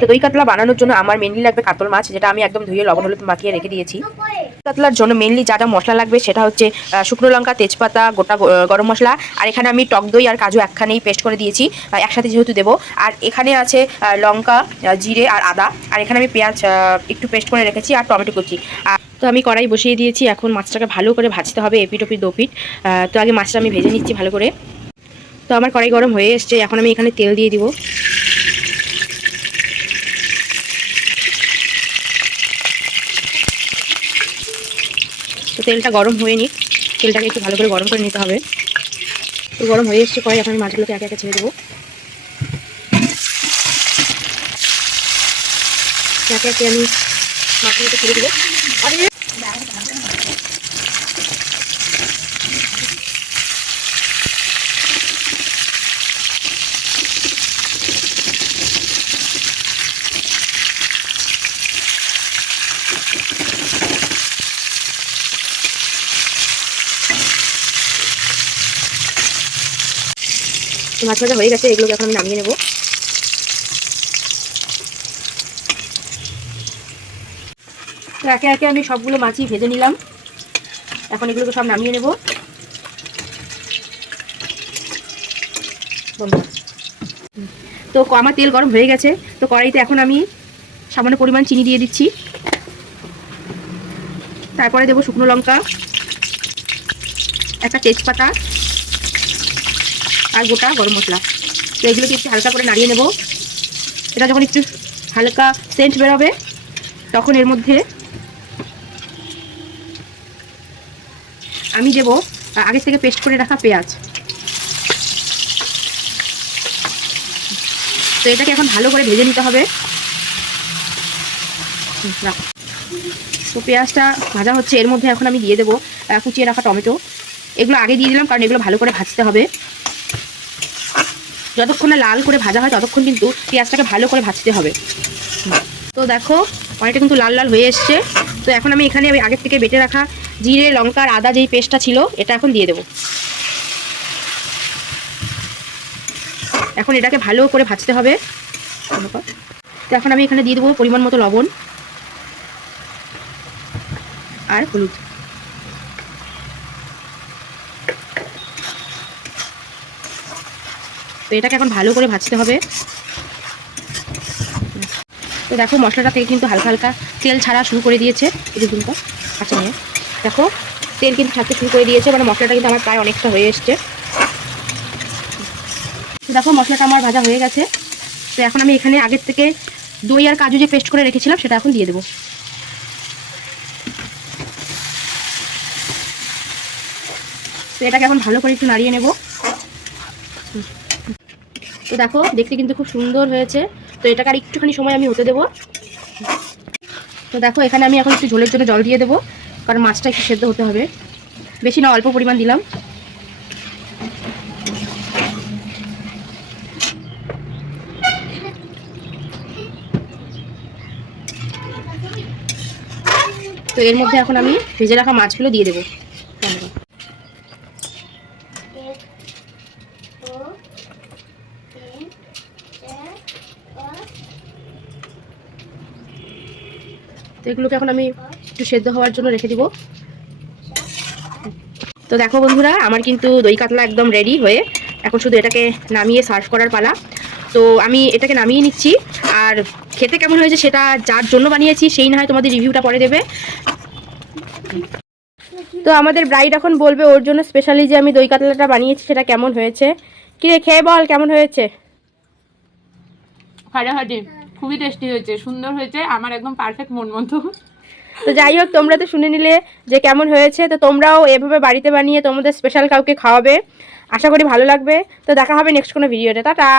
তো দই কাতলা বানানোর জন্য আমার মেনলি লাগবে কাতল মাছ, যেটা আমি একদম ধুয়ে লবণ হলুদ মাখিয়ে রেখে দিয়েছি। কাতলার জন্য মেনলি যা যা মশলা লাগবে সেটা হচ্ছে শুকনো লঙ্কা, তেজপাতা, গোটা গরম মশলা, আর এখানে আমি টক দই আর কাজু একখানেই পেস্ট করে দিয়েছি একসাথে যেহেতু দেবো। আর এখানে আছে লঙ্কা, জিরে আর আদা, আর এখানে আমি পেঁয়াজ একটু পেস্ট করে রেখেছি আর টমেটো কুচি। তো আমি কড়াই বসিয়ে দিয়েছি, এখন মাছটাকে ভালো করে ভাজতে হবে এপিট ওপিট দোপিট। তো আগে মাছটা আমি ভেজে নিচ্ছি ভালো করে। তো আমার কড়াই গরম হয়ে এসছে, এখন আমি এখানে তেল দিয়ে দিব। তো তেলটা গরম হয়ে নিক, তেলটাকে একটু ভালো করে গরম করে নিতে হবে। তো গরম হয়ে এসছে কড়াই, এখন আমি মাছগুলোকে একে একে ছেড়ে দেবো। একে একে আমি মাছগুলোকে ছেড়ে দেবো। তো মাছ ভাজা হয়ে গেছে, এগুলোকে এখন আমি নামিয়ে নেব। তো একে একে আমি সবগুলো মাছই ভেজে নিলাম, এখন এগুলোকে সব নামিয়ে নেব। তো আমার তেল গরম হয়ে গেছে, তো কড়াইতে এখন আমি সামান্য পরিমাণ চিনি দিয়ে দিচ্ছি। তারপরে দেবো শুকনো লঙ্কা, একটা তেজপাতা আর গোটা গরম মশলা। তো এগুলোকে একটু হালকা করে নাড়িয়ে নেব। এটা যখন একটু হালকা সেন্ট বেরোবে তখন এর মধ্যে আমি দেবো আগে থেকে পেস্ট করে রাখা পেঁয়াজ। তো এটাকে এখন ভালো করে ভেজে নিতে হবে। তো পেঁয়াজটা ভাজা হচ্ছে, এর মধ্যে এখন আমি দিয়ে দেবো কুচিয়ে রাখা টমেটো। এগুলো আগে দিয়ে দিলাম কারণ এগুলো ভালো করে ভাজতে হবে। যতক্ষণ না লাল করে ভাজা হয় ততক্ষণ কিন্তু পেঁয়াজটাকে ভালো করে ভাজতে হবে। তো দেখো অনেকটা কিন্তু লাল লাল হয়ে এসছে। তো এখন আমি এখানে আগের থেকে বেটে রাখা জিরে, লঙ্কা আর আদা যেই পেস্টটা ছিল এটা এখন দিয়ে দেবো। এখন এটাকে ভালো করে ভাজতে হবে। তো এখন আমি এখানে দিয়ে দেবো পরিমাণ মতো লবণ আর হলুদ। তো এটাকে এখন ভালো করে ভাজতে হবে। তো দেখো মশলাটা থেকে কিন্তু হালকা হালকা তেল ছাড়া শুরু করে দিয়েছে। এই দেখুন তো আচ্ছা নিয়ে দেখো তেল কিন্তু ছাড়তে শুরু করে দিয়েছে, মানে মশলাটা কিন্তু আমার প্রায় অনেকটা হয়ে এসছে। তো দেখো মশলাটা আমার ভাজা হয়ে গেছে। তো এখন আমি এখানে আগের থেকে দই আর কাজু যে পেস্ট করে রেখেছিলাম সেটা এখন দিয়ে দেবো। তো এটাকে এখন ভালো করে একটু নাড়িয়ে নেব। তো দেখো দেখতে কিন্তু খুব সুন্দর হয়েছে। তো এটাকে আর একটুখানি সময় আমি হতে দেবো। তো দেখো এখানে আমি এখন একটু ঝোলের জন্য জল দিয়ে দেবো, কারণ মাছটা একটু সেদ্ধ হতে হবে। বেশি না, অল্প পরিমাণ দিলাম। তো এর মধ্যে এখন আমি ভেজে রাখা মাছগুলো দিয়ে দেবো। তো এগুলোকে এখন আমি একটু সেদ্ধ হওয়ার জন্য রেখে দিব। তো দেখো বন্ধুরা আমার কিন্তু দই কাতলা একদম রেডি হয়ে, এখন শুধু এটাকে নামিয়ে সার্ভ করার পালা। তো আমি এটাকে নামিয়ে নিচ্ছি, আর খেতে কেমন হয়েছে সেটা যার জন্য বানিয়েছি সেই না হয় তোমাদের রিভিউটা পরে দেবে। তো আমাদের ব্রাইড এখন বলবে ওর জন্য স্পেশালি যে আমি দই কাতলাটা বানিয়েছি সেটা কেমন হয়েছে। কিরে খেয়ে বল কেমন হয়েছে। ফাটাফাটি, খুবই টেস্টি হয়েছে, সুন্দর হয়েছে, আমার একদম পারফেক্ট মন মতো। তো যাই হোক তোমরা তো শুনে নিলে যে কেমন হয়েছে। তো তোমরাও এভাবে বাড়িতে বানিয়ে তোমাদের স্পেশাল কাউকে খাওয়াবে, আশা করি ভালো লাগবে। তো দেখা হবে নেক্সট কোনো ভিডিওতে। টাটা।